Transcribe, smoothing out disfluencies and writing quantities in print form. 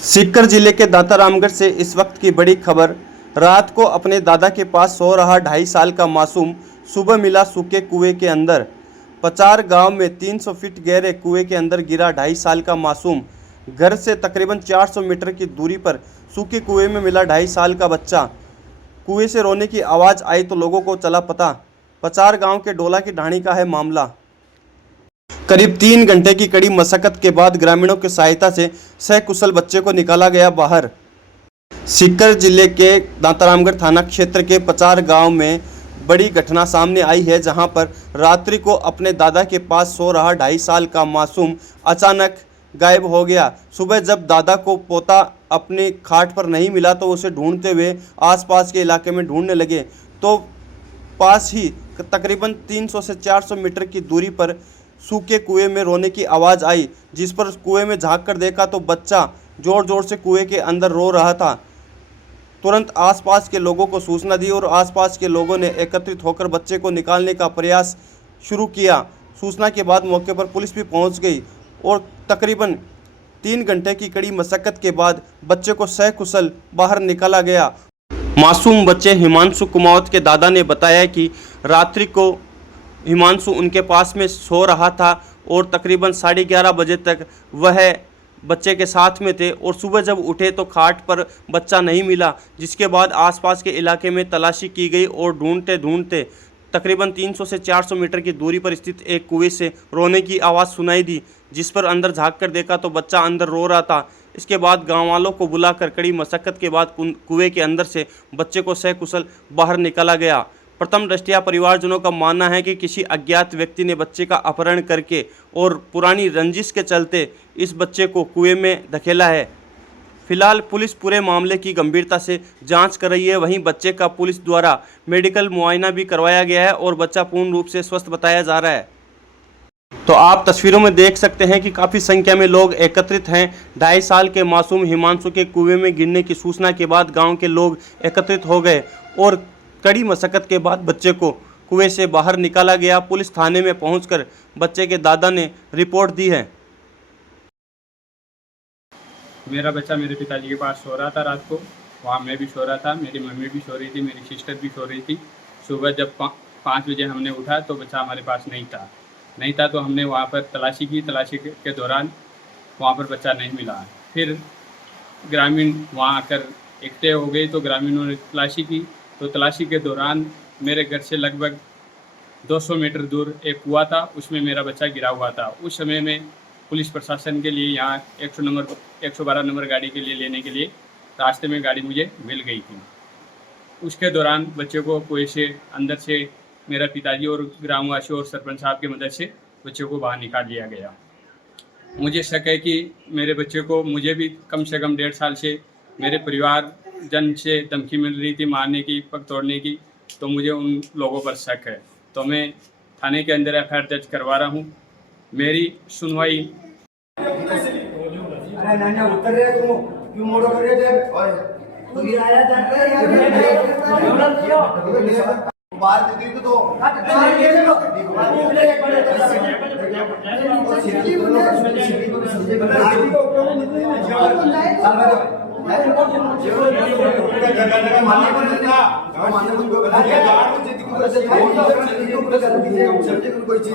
सीकर जिले के दांतारामगढ़ से इस वक्त की बड़ी खबर। रात को अपने दादा के पास सो रहा 2.5 साल का मासूम सुबह मिला सूखे कुएं के अंदर। पचार गांव में 300 फीट गहरे कुएं के अंदर गिरा 2.5 साल का मासूम। घर से तकरीबन 400 मीटर की दूरी पर सूखे कुएं में मिला 2.5 साल का बच्चा। कुएं से रोने की आवाज़ आई तो लोगों को चला पता। पचार गांव के डोला की ढाणी का है मामला। करीब 3 घंटे की कड़ी मशक्कत के बाद ग्रामीणों की सहायता से सकुशल बच्चे को निकाला गया बाहर। सीकर जिले के दांतारामगढ़ थाना क्षेत्र के पचार गांव में बड़ी घटना सामने आई है, जहां पर रात्रि को अपने दादा के पास सो रहा 2.5 साल का मासूम अचानक गायब हो गया। सुबह जब दादा को पोता अपनी खाट पर नहीं मिला तो उसे ढूंढते हुए आसपास के इलाके में ढूंढने लगे तो पास ही तकरीबन 300 से 400 मीटर की दूरी पर सूखे कुएं में रोने की आवाज़ आई, जिस पर कुएं में झांक कर देखा तो बच्चा ज़ोर ज़ोर से कुएं के अंदर रो रहा था। तुरंत आसपास के लोगों को सूचना दी और आसपास के लोगों ने एकत्रित होकर बच्चे को निकालने का प्रयास शुरू किया। सूचना के बाद मौके पर पुलिस भी पहुंच गई और तकरीबन 3 घंटे की कड़ी मशक्कत के बाद बच्चे को सकुशल बाहर निकाला गया। मासूम बच्चे हिमांशु कुमावत के दादा ने बताया कि रात्रि को हिमांशु उनके पास में सो रहा था और तकरीबन 11:30 बजे तक वह बच्चे के साथ में थे और सुबह जब उठे तो खाट पर बच्चा नहीं मिला, जिसके बाद आसपास के इलाके में तलाशी की गई और ढूंढते ढूंढते तकरीबन 300 से 400 मीटर की दूरी पर स्थित एक कुएं से रोने की आवाज़ सुनाई दी, जिस पर अंदर झाँक कर देखा तो बच्चा अंदर रो रहा था। इसके बाद गाँव वालों को बुलाकर कड़ी मशक्कत के बाद कुएं के अंदर से बच्चे को सकुशल बाहर निकाला गया। प्रथम दृष्टया परिवारजनों का मानना है कि किसी अज्ञात व्यक्ति ने बच्चे का अपहरण करके और पुरानी रंजिश के चलते इस बच्चे को कुएं में धकेला है। फिलहाल पुलिस पूरे मामले की गंभीरता से जांच कर रही है। वहीं बच्चे का पुलिस द्वारा मेडिकल मुआयना भी करवाया गया है और बच्चा पूर्ण रूप से स्वस्थ बताया जा रहा है। तो आप तस्वीरों में देख सकते हैं कि काफ़ी संख्या में लोग एकत्रित हैं। 2.5 साल के मासूम हिमांशु के कुएं में गिरने की सूचना के बाद गाँव के लोग एकत्रित हो गए और कड़ी मशक्कत के बाद बच्चे को कुएं से बाहर निकाला गया। पुलिस थाने में पहुंचकर बच्चे के दादा ने रिपोर्ट दी है। मेरा बच्चा मेरे पिताजी के पास सो रहा था रात को, वहाँ मैं भी सो रहा था, मेरी मम्मी भी सो रही थी, मेरी सिस्टर भी सो रही थी। सुबह जब 5 बजे हमने उठा तो बच्चा हमारे पास नहीं था तो हमने वहाँ पर तलाशी की। तलाशी के दौरान वहाँ पर बच्चा नहीं मिला। फिर ग्रामीण वहाँ आकर इकट्ठे हो गए तो ग्रामीणों ने तलाशी की। तो तलाशी के दौरान मेरे घर से लगभग 200 मीटर दूर एक कुआं था, उसमें मेरा बच्चा गिरा हुआ था। उस समय में पुलिस प्रशासन के लिए यहाँ 112 नंबर गाड़ी के लिए लेने के लिए रास्ते में गाड़ी मुझे मिल गई थी। उसके दौरान बच्चे को कुएं से अंदर से मेरा पिताजी और ग्रामवासी और सरपंच साहब की मदद से बच्चे को बाहर निकाल लिया गया। मुझे शक है कि मेरे बच्चे को मुझे भी कम से कम 1.5 साल से मेरे परिवार जन से धमकी मिल रही थी मारने की, पग तोड़ने की, तो मुझे उन लोगों पर शक है। तो मैं थाने के अंदर FIR दर्ज करवा रहा हूँ। मेरी सुनवाई कोई चीज